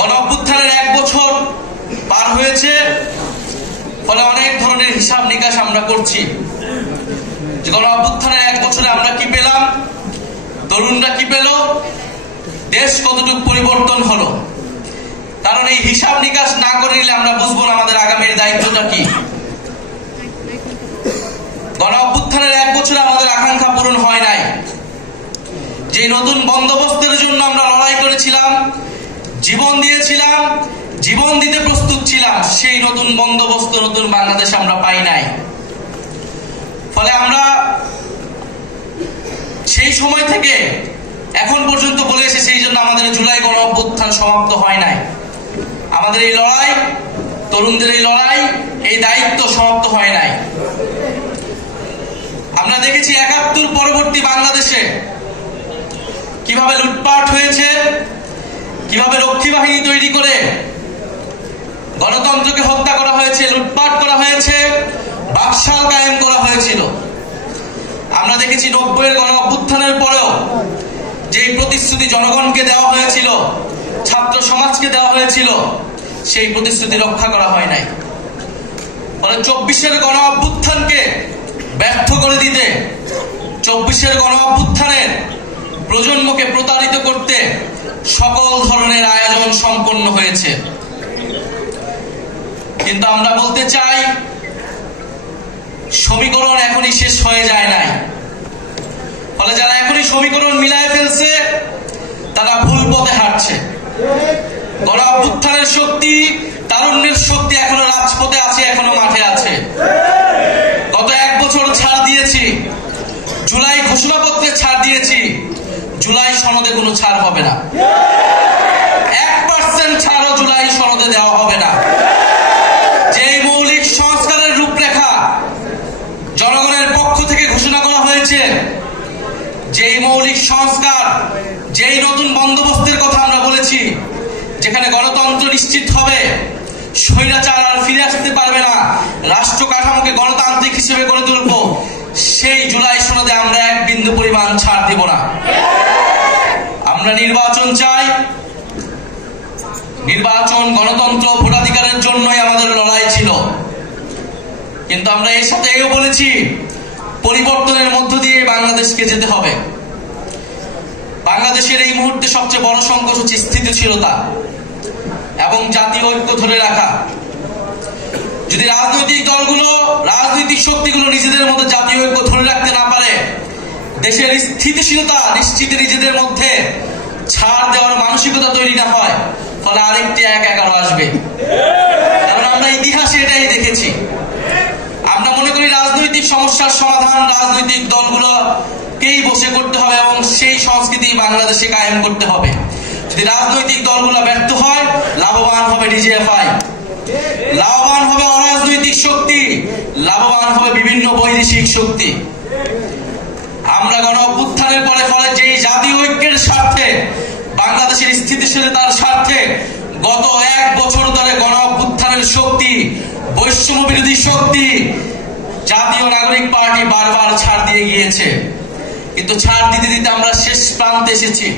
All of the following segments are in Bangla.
গণ অভ্যুত্থানের 1 বছর পার হয়েছে, ফলে অনেক ধরনের হিসাব নিকাশ আমরা করছি। গণ অভ্যুত্থানের 1 বছরে আমরা কি পেলাম, তরুণরা কি পেল, দেশ কতটুকু পরিবর্তন হলো। কারণ এই হিসাব নিকাশ না করে নিলে আমরা বুঝবো না আমাদের আগামীর দায়িত্বটা কি। গণ অভ্যুত্থানের 1 বছরে আমাদের আকাঙ্ক্ষা পূরণ হয় নাই। যে নতুন বন্দোবস্তের জন্য আমরা লড়াই করেছিলাম, জীবন দিয়েছিলাম, জীবন দিতে প্রস্তুত ছিলাম, সেই নতুন বন্দোবস্ত, নতুন বাংলাদেশ আমরা পাই নাই। ফলে আমরা সেই সময় থেকে এখন পর্যন্ত বলে এসে, সেই জন্য আমাদের জুলাই গণ অভ্যুত্থান সমাপ্ত হয় নাই। আমাদের এই লড়াই, তরুণদের এই লড়াই, এই দায়িত্ব সমাপ্ত হয় নাই। আমরা দেখেছি ৭১ পরবর্তী বাংলাদেশে কিভাবে লুটপাট হয়েছে, কিভাবে রক্ষী বাহিনী তৈরি করে গণতন্ত্রকে হত্যা করা হয়েছে, লুটপাট করা হয়েছে, বাকশাল কায়েম করা হয়েছিল। আমরা দেখেছি ৯০-এর গণ অভ্যুত্থানের পরেও যে প্রতিশ্রুতি জনগণকে দেওয়া হয়েছিল, ছাত্র সমাজকে দেওয়া হয়েছিল, সেই প্রতিশ্রুতি রক্ষা করা হয় নাই। ফলে ২৪-এর গণ অভ্যুত্থানকে ব্যর্থ করে দিতে, ২৪-এর গণ অভ্যুত্থানের প্রজন্মকে প্রতারিত করতে সকল ধরনের আয়োজন সম্পন্ন হয়েছে। কিন্তু আমরা বলতে চাই, সমীকরণ এখনই শেষ হয়ে যায় নাই। ফলে যারা এখনই সমীকরণ মিলায় ফেলছে, তারা ভুল পথে হাঁটছে। গণ অভ্যুত্থানের শক্তি, তারুণ্যের শক্তি এখনো রাজপথে আছে, এখনো মাঠে আছে। গত 1 বছর ছাড় দিয়েছি, জুলাই ঘোষণাপত্রে ছাড় দিয়েছি, জুলাই সনদে কোনো ছাড় হবে না। 1% ছাড়ও জুলাই সনদে দেওয়া হবে না। যেই মৌলিক সংস্কারের রূপরেখা জনগণের পক্ষ থেকে ঘোষণা করা হয়েছে, যেই মৌলিক সংস্কার, যেই নতুন বন্দোবস্তের কথা আমরা বলেছি, যেখানে গণতন্ত্র নিশ্চিত হবে, স্বৈরাচার আর ফিরে আসতে পারবে না, রাষ্ট্র কাঠামোকে গণতান্ত্রিক হিসেবে গড়ে তুলব, সেই জুলাই সনদে আমরা 1 বিন্দু পরিমাণ ছাড় দিব না। আমরা নির্বাচন চাই। নির্বাচন, গণতন্ত্র, ভোটাধিকারের জন্যই আমাদের লড়াই ছিল। কিন্তু আমরা এর সাথে এও বলেছি, পরিবর্তনের মধ্য দিয়ে বাংলাদেশকে যেতে হবে। বাংলাদেশের এই মুহূর্তে সবচেয়ে বড় সংকট হচ্ছে স্থিতিশীলতা এবং জাতীয় ঐক্য ধরে রাখা। যদি রাজনৈতিক দলগুলো, রাজনৈতিক শক্তিগুলো নিজেদের মধ্যে জাতীয় ঐক্য ধরে রাখতে না পারে, দেশের স্থিতিশীলতা নিশ্চিতে নিজেদের মধ্যে ছাড় দেওয়ার মানসিকতা তৈরি না হয়, ফলে আরেকটি ১-১১ আসবে। কারণ আমরা ইতিহাসে এটাই দেখেছি। আমরা মনে করি রাজনৈতিক সমস্যার সমাধান রাজনৈতিক দলগুলোকেই বসে করতে হবে এবং সেই সংস্কৃতি বাংলাদেশে কায়েম করতে হবে। যদি রাজনৈতিক দলগুলো ব্যর্থ হয়, লাভবান হবে ডিজিএফআই, লাভবান হবে অরাজনৈতিক শক্তি, লাভবান হবে বিভিন্ন বৈদেশিক শক্তি। আমরা গণ অভ্যুত্থানের পরে ফলে যেই জাতীয় ঐক্যের স্বার্থে, বাংলাদেশের স্থিতিশীলতার স্বার্থে গত 1 বছর ধরে গণ অভ্যুত্থানের শক্তি, বৈষম্য বিরোধী শক্তি, জাতীয় নাগরিক পার্টি বারবার ছাড় দিয়ে গিয়েছে। কিন্তু ছাড় দিতে দিতে আমরা শেষ প্রান্তে এসেছি।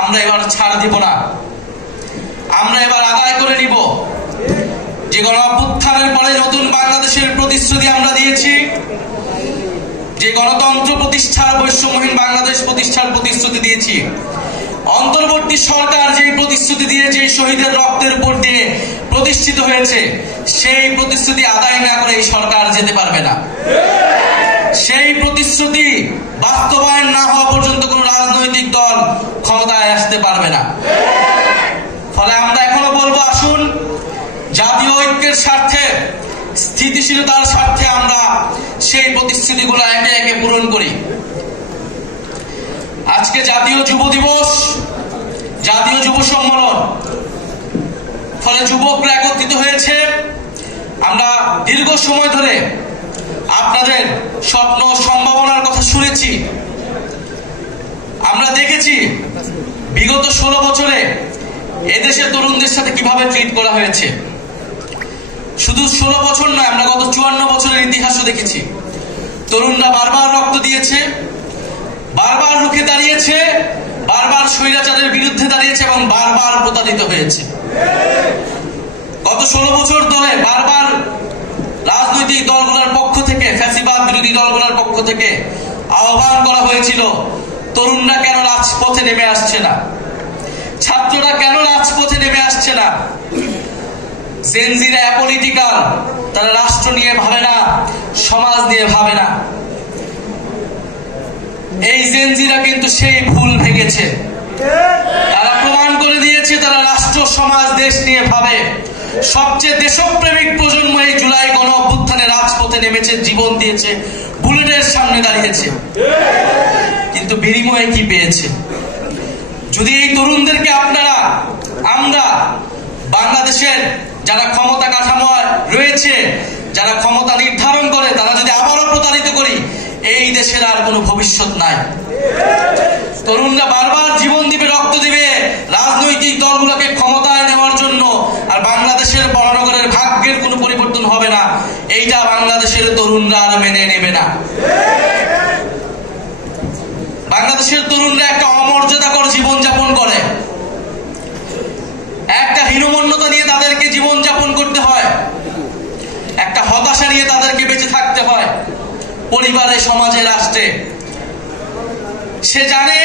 আমরা এবার ছাড় দিব না। আমরা এবার আদায় করে নিব যে গণ অভ্যুত্থানের পরে নতুন বাংলাদেশের প্রতিশ্রুতি আমরা দিয়েছি, যে গণতন্ত্র প্রতিষ্ঠার, বৈষম্যহীন বাংলাদেশ প্রতিষ্ঠার প্রতিশ্রুতি দিয়েছি। অন্তর্বর্তী সরকার যে প্রতিশ্রুতি দিয়ে, যে শহীদের রক্তের উপর দিয়ে প্রতিষ্ঠিত হয়েছে, সেই প্রতিশ্রুতি আদায় না করে এই সরকার যেতে পারবে না। সেই প্রতিশ্রুতি বাস্তবায়ন না হওয়া পর্যন্ত কোন রাজনৈতিক দল ক্ষমতায় আসতে পারবে না। ফলে আমরা এখনো বলবো, আসুন জাতীয় ঐক্যের স্বার্থে, স্থিতিশীলতার স্বার্থে আমরা সেই প্রতিশ্রুতিগুলো একে একে পূরণ করি। আজকে জাতীয় যুব দিবস, জাতীয় যুব সম্মেলন, ফলে যুবকরা একত্রিত হয়েছে। আমরা দীর্ঘ সময় ধরে আপনাদের স্বপ্ন, সম্ভাবনার কথা শুনেছি। আমরা দেখেছি বিগত 16 বছরে এদেশের তরুণদের সাথে কিভাবে ট্রিট করা হয়েছে। শুধু 16 বছর নয়, আমরা গত 54 বছরের ইতিহাসও দেখেছি। তরুণরা বারবার রক্ত দিয়েছে, বারবার রুখে দাঁড়িয়েছে বারবার স্বৈরাচারের বিরুদ্ধে দাঁড়িয়েছে এবং বারবার প্রতারিত হয়েছে। গত 16 বছর ধরে বারবার রাজনৈতিক দলগুলোর পক্ষ থেকে, ফ্যাসিবাদ বিরোধী দলগুলোর পক্ষ থেকে আহ্বান করা হয়েছিল, তরুণরা কেন রাজপথে নেমে আসছে না, ছাত্ররা কেন রাজপথে নেমে আসছে না। জেনজিরা অ্যাপলিটিক্যাল, তারা রাষ্ট্র নিয়ে ভাবে না, সমাজ নিয়ে ভাবে না। এই জেনজিরা কিন্তু সেই ভুল ভেঙেছে। তারা প্রমাণ করে দিয়েছে তারা রাষ্ট্র, সমাজ, দেশ নিয়ে ভাবে। সবচেয়ে দেশপ্রেমিক প্রজন্ম এই জুলাই গণ অভ্যুত্থানে রাজপথে নেমেছে, জীবন দিয়েছে, বুলেটের সামনে দাঁড়িয়েছে। কিন্তু বিনিময়ে কি পেয়েছে? যদি এই তরুণদেরকে আমরা বাংলাদেশের যারা ক্ষমতা কাঠামো রয়েছে, যারা ক্ষমতা নির্ধারণ করে, তারা যদি আবারও প্রতারিত করি, এই দেশের আর কোনো ভবিষ্যৎ নাই। তরুণরা বারবার জীবন দিবে, রক্ত দিবে রাজনৈতিক দলগুলোকে ক্ষমতায় নেওয়ার জন্য, আর বাংলাদেশের বড়নগরের ভাগ্যের কোনো পরিবর্তন হবে না। এইটা বাংলাদেশের তরুণরা আর মেনে নেবে না। বাংলাদেশের তরুণরা একটা অমর্যাদাকর জীবন যাপন করে, একটা হীনমন্যতা নিয়ে তাদেরকে জীবন যাপন করতে হয়, একটা হতাশা নিয়ে তাদেরকে বেঁচে থাকতে হয় পরিবারে, সমাজে, রাষ্ট্রে। সে জানে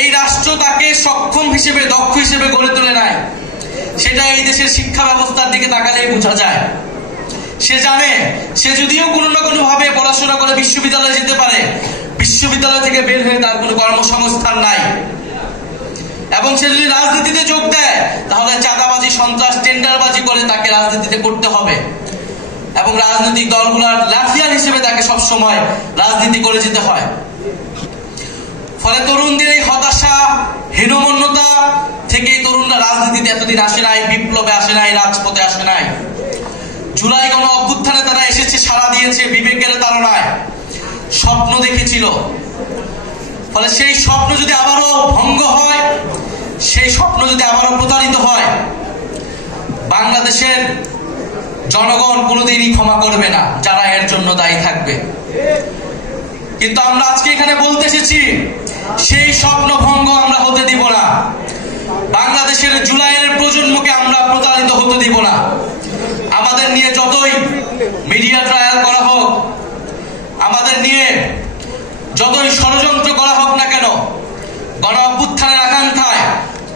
এই রাষ্ট্র তাকে সক্ষম হিসেবে, দক্ষ হিসেবে গড়ে তোলে নাই। সেটা এই দেশের শিক্ষা ব্যবস্থার দিকে তাকালেই বোঝা যায়। সে জানে সে যদিও কোনো না কোনো ভাবে পড়াশোনা করে বিশ্ববিদ্যালয়ে যেতে পারে, বিশ্ববিদ্যালয় থেকে বের হয়ে তার কোনো কর্মসংস্থান নাই। এবং সে যদি রাজনীতিতে যোগ দেয়, তাহলে চাঁদাবাজি, সন্ত্রাস, টেন্ডারবাজি করে তাকে রাজনীতিতে করতে হবে, এবং রাজনৈতিক দলগুলোর লাঠিয়াল হিসেবে তাকে সবসময় রাজনীতি করে যেতে হয়। ফলে তরুণদের এই হতাশা, হীনমন্যতা থেকে তরুণরা রাজনীতিতে এতদিন আসে নাই, বিপ্লবে আসে নাই, রাজপথে আসে নাই। জুলাই গণ অভ্যুত্থানে তারা এসেছে, সাড়া দিয়েছে বিবেকের তাড়নায়, স্বপ্ন দেখেছিল। ফলে সেই স্বপ্ন যদি আবারও ভঙ্গ হয়, সেই স্বপ্ন যদি আবারও প্রতারিত হয়, বাংলাদেশের জনগণ কোনোদিনই ক্ষমা করবে না, যারা এর জন্য দায়ী থাকবে। কিন্তু আমরা আজকে এখানে বলতে এসেছি, সেই স্বপ্ন ভঙ্গ আমরা হতে দিব না। বাংলাদেশের জুলাইয়ের প্রজন্মকে আমরা প্রতারিত হতে দিব না। আমাদের নিয়ে যতই মিডিয়া ট্রায়াল করা হোক, আমাদের নিয়ে যতই ষড়যন্ত্র করা হোক না কেন, গণ অভ্যুত্থানের আকাঙ্ক্ষায়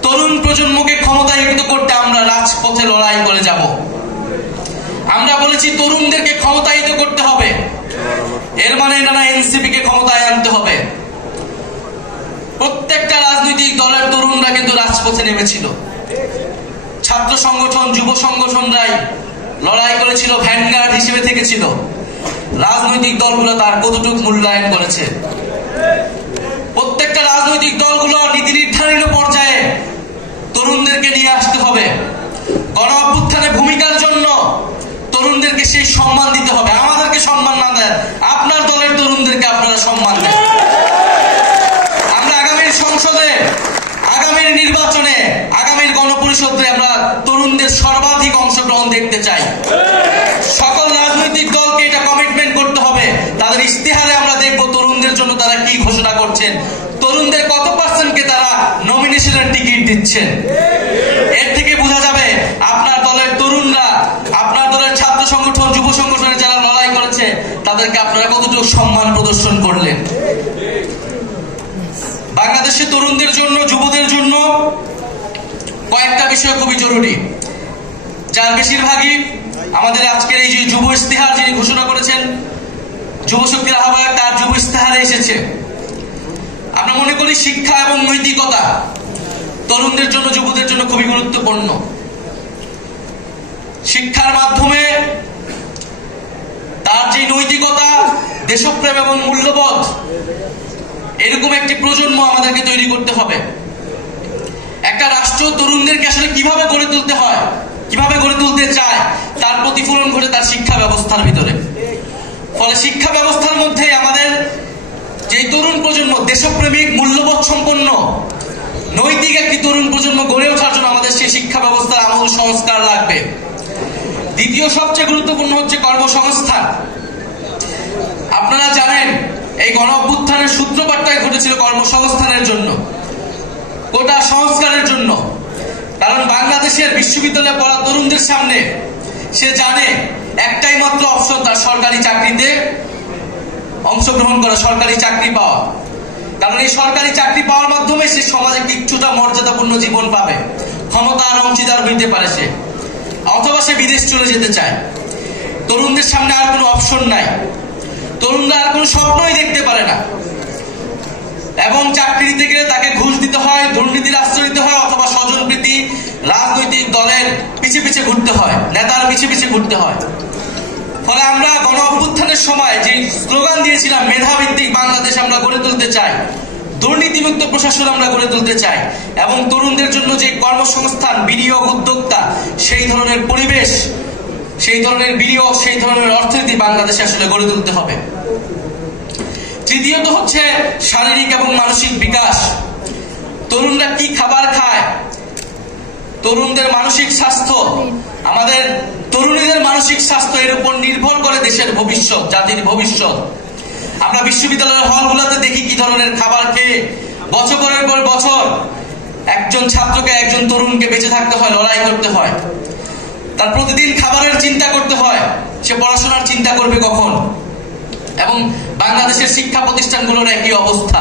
তরুণ প্রজন্মকে ক্ষমতায়িত করতে আমরা রাজপথে লড়াই করে যাব। আমরা বলেছি তরুণদেরকে ক্ষমতায়িত করতে হবে, এর মানে এটা না এনসিপি কে ক্ষমতায় আনতে হবে। প্রত্যেকটা রাজনৈতিক দলের তরুণরা কিন্তু রাজপথে নেমেছিল। ছাত্র সংগঠন, যুব সংগঠনরাই লড়াই করেছিল, ভ্যানগার্ড হিসেবে থেকেছিল। রাজনৈতিক দলগুলো তার কতটুকু মূল্যায়ন করেছে? প্রত্যেকটা রাজনৈতিক দলগুলো নীতি নির্ধারণী পর্যায়ে তরুণদেরকে নিয়ে আসতে হবে। গণ অভ্যুত্থানে ভূমিকার জন্য তরুণদেরকে সেই সম্মান দিতে হবে। আমাদেরকে সম্মান না দেন, আপনার দলের তরুণদেরকে আপনারা সম্মান দেন। আমরা আগামীর সংসদে, আগামীর নির্বাচনে, আগামীর গণপরিষদে আমরা তরুণদের সর্বাধিক অংশগ্রহণ দেখতে চাই। সকল রাজনৈতিক দলকে এটা কমিটমেন্ট করতে হবে। তাদের ইশতেহারে আমরা দেখব তরুণদের জন্য তারা কি ঘোষণা করছেন, তরুণদের কত পার্সেন্টকে তারা নমিনেশনের টিকিট দিচ্ছেন। এর থেকে বোঝা যাবে আপনার দলের তরুণরা, আপনার দলের ছাত্র সংগঠন, যুব সংগঠনে যারা লড়াই করেছে, তাদেরকে আপনারা কতটুকু সম্মান প্রদর্শন করলেন। বাংলাদেশের তরুণদের জন্য, যুবদের জন্য কয়েকটা বিষয় খুবই জরুরি, যার বেশিরভাগই আমাদের আজকের এই যে যুব ইশতেহার যিনি ঘোষণা করেছেন, যুব শক্তির আহ্বায়ক, তার যুব ইশতেহারে এসেছে। আমরা মনে করি শিক্ষা এবং নৈতিকতা তরুণদের জন্য, যুবদের জন্য খুবই গুরুত্বপূর্ণ। শিক্ষার মাধ্যমে তার যে নৈতিকতা, দেশপ্রেম এবং মূল্যবোধ, এরকম একটি প্রজন্ম আমাদেরকে তৈরি করতে হবে। একটা রাষ্ট্র তরুণদেরকে আসলে কিভাবে গড়ে তুলতে হয়, কিভাবে গড়ে তুলতে চায়, তার প্রতিফলন ঘটে তার শিক্ষা ব্যবস্থার ভিতরে। ফলে শিক্ষা ব্যবস্থার মধ্যে আমাদের যে তরুণ প্রজন্ম, দেশপ্রেমিক, মূল্যবোধ সম্পন্ন, নৈতিক একটি তরুণ প্রজন্ম গড়ে ওঠার জন্য আমাদের সেই শিক্ষা ব্যবস্থার আমূল সংস্কার লাগবে। দ্বিতীয় সবচেয়ে গুরুত্বপূর্ণ হচ্ছে কর্মসংস্থান। আপনারা জানেন এই গণ অভ্যুত্থানের সূত্রপাতটাই ঘটেছিল কর্মসংস্থানের জন্য। কোটা সংস্কারের জন্য। কারণ বাংলাদেশের বিশ্ববিদ্যালয়ে পড়া তরুণদের সামনে সে জানে একটাই মাত্র অপশন, তার সরকারি চাকরিতে অংশগ্রহণ করা, সরকারি চাকরি পাওয়া। কারণ এই সরকারি চাকরি পাওয়ার মাধ্যমে সে সমাজে কিছুটা মর্যাদাপূর্ণ জীবন পাবে, ক্ষমতার অংশীদার হইতে পারে সে, অথবা সে বিদেশ চলে যেতে চায়। তরুণদের সামনে আর কোনো অপশন নাই, তরুণরা আর কোনো স্বপ্নই দেখতে পারে না। এবং চাকরিতে গেলে তাকে ঘুষ দিতে হয়, দুর্নীতির আশ্রয় দিতে হয়, অথবা স্বজনপ্রীতি রাজনৈতিক দলের পিছে পিছে ঘুরতে হয়, নেতার পিছে পিছে ঘুরতে হয়। ফলে আমরা গণ অভ্যুত্থানের সময় যে স্লোগান দিয়েছিলাম, মেধাভিত্তিক বাংলাদেশ আমরা গড়ে তুলতে চাই, দুর্নীতিমুক্ত প্রশাসন আমরা গড়ে তুলতে চাই, এবং তরুণদের জন্য যে কর্মসংস্থান, বিনিয়োগ, উদ্যোক্তা, সেই ধরনের পরিবেশ, সেই ধরনের বিনিয়োগ, সেই ধরনের অর্থনীতি বাংলাদেশে আসলে গড়ে তুলতে হবে। তৃতীয়ত হচ্ছে শারীরিক এবং মানসিক বিকাশ। তরুণরা কি খাবার খায়, তরুণদের মানসিক স্বাস্থ্য, আমাদের তরুণীদের মানসিক স্বাস্থ্য, এর উপর নির্ভর করে দেশের ভবিষ্যৎ, জাতির ভবিষ্যৎ। আমরা বিশ্ববিদ্যালয়ের হলগুলোতে দেখি কি ধরনের খাবার খেয়ে বছরের পর বছর একজন ছাত্রকে, একজন তরুণকে বেঁচে থাকতে হয়, লড়াই করতে হয়। তার প্রতিদিন খাবারের চিন্তা করতে হয়, সে পড়াশোনার চিন্তা করবে কখন। এবং বাংলাদেশের শিক্ষা প্রতিষ্ঠানগুলোর একই অবস্থা।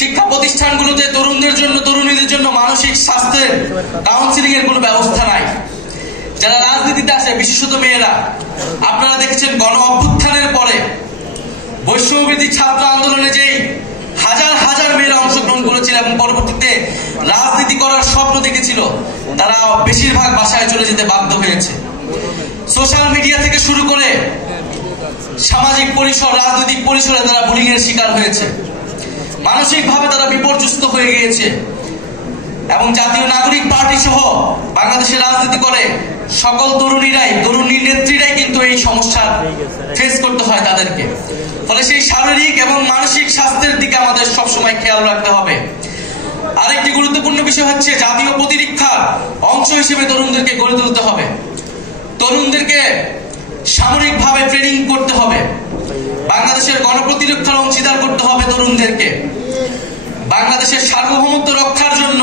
শিক্ষা প্রতিষ্ঠানগুলোতে তরুণদের জন্য, তরুণীদের জন্য মানসিক স্বাস্থ্যের কাউন্সিলিং এর কোনো ব্যবস্থা নাই। যারা রাজনীতিতে আসে, বিশেষত মেয়েরা, আপনারা দেখেছেন গণ অভ্যুত্থানের পরে বৈষম্যবিরোধী ছাত্র আন্দোলনে যেই হাজার হাজার মেয়েরা অংশগ্রহণ করেছিল এবং পরবর্তীতে রাজনীতি করার স্বপ্ন দেখেছিল, তারা বেশিরভাগ বাসায় চলে যেতে বাধ্য হয়েছে। সোশ্যাল মিডিয়া থেকে শুরু করে সামাজিক পরিসর, রাজনৈতিক পরিসরে তারা বুলিং এর শিকার হয়েছে, মানসিকভাবে তারা বিপর্যস্ত হয়ে গিয়েছে। এবং জাতীয় নাগরিক পার্টি সহ বাংলাদেশে রাজনীতি করে সকল তরুণীরাই, তরুণী নেত্রীরাই কিন্তু এই সমস্যা ফেস করতে হয় তাদেরকে। ফলে সেই শারীরিক এবং মানসিক স্বাস্থ্যের দিকে আমাদের সবসময় খেয়াল রাখতে হবে। আরেকটি গুরুত্বপূর্ণ বিষয় হচ্ছে জাতীয় প্রতিরক্ষার অংশ হিসেবে তরুণদেরকে গড়ে তুলতে হবে। তরুণদেরকে সামরিকভাবে ট্রেনিং করতে হবে, বাংলাদেশের গণপ্রতিরক্ষার অংশীদার করতে হবে তরুণদেরকে। বাংলাদেশের সার্বভৌমত্ব রক্ষার জন্য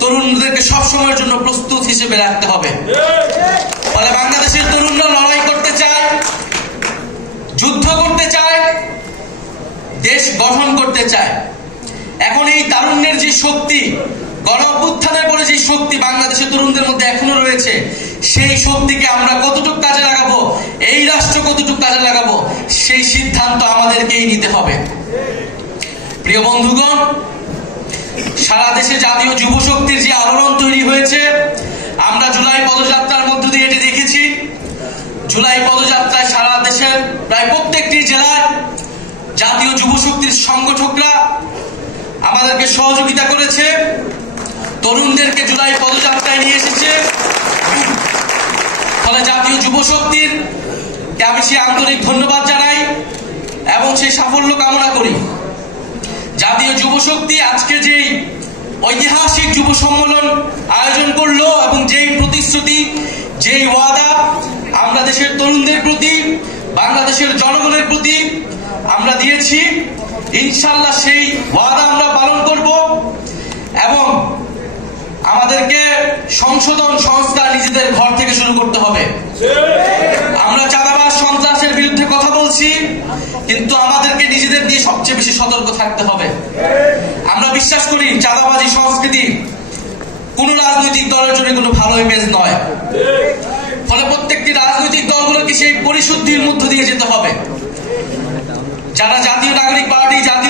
তরুণদেরকে সবসময়ের জন্য প্রস্তুত হিসেবে রাখতে হবে। ফলে বাংলাদেশের তরুণরা লড়াই করতে চায়, যুদ্ধ করতে চায়, দেশ গঠন করতে চায়। এখন এই তারুণ্যের যে শক্তি, গণ অভ্যুত্থানের পরে যে শক্তি বাংলাদেশের তরুণদের মধ্যে এখনো রয়েছে, সেই শক্তিকে আমরা কতটুকু কাজে লাগাবো, এই রাষ্ট্র কতটুকু কাজে লাগাবো, সেই সিদ্ধান্ত আমাদেরকেই নিতে হবে। প্রিয় বন্ধুগণ, সারা দেশে জাতীয় যুব শক্তির যে আলোড়ন তৈরি হয়েছে, আমরা জুলাই পদযাত্রার মধ্য দিয়ে এটি দেখেছি। জুলাই পদযাত্রায় সারা দেশের প্রায় প্রত্যেকটি জেলায় জাতীয় যুব শক্তির সংগঠকরা আমাদেরকে সহযোগিতা করেছে, তরুণদেরকে জুলাই পদযাত্রায় নিয়ে এসেছে। ফলে জাতীয় যুব শক্তির আমি সেই আন্তরিক ধন্যবাদ জানাই এবং সেই সাফল্য কামনা করি। জাতীয় যুব শক্তি আজকে যেই ঐতিহাসিক যুব সম্মেলন আয়োজন করলো এবং যেই প্রতিশ্রুতি, যেই ওয়াদা আমরা দেশের তরুণদের প্রতি, বাংলাদেশের জনগণের প্রতি আমরা দিয়েছি, ইনশাআল্লাহ সেই ওয়াদা আমরা পালন করব এবং আমাদেরকে সংশোধন, সংস্কার নিজেদের ঘর থেকে শুরু করতে হবে। আমরা চাঁদাবাজ, সন্ত্রাসের বিরুদ্ধে কথা বলছি, কিন্তু আমাদেরকে নিজেদের দিয়ে সবচেয়ে বেশি সতর্ক থাকতে হবে। আমরা বিশ্বাস করি চাঁদাবাজি সংস্কৃতি কোন রাজনৈতিক দলের জন্য কোনো ভালো ইমেজ নয়। ফলে প্রত্যেকটি রাজনৈতিক দলগুলোকে সেই পরিশুদ্ধির মধ্য দিয়ে যেতে হবে। যারা জাতীয় নাগরিক পার্টি, জাতীয়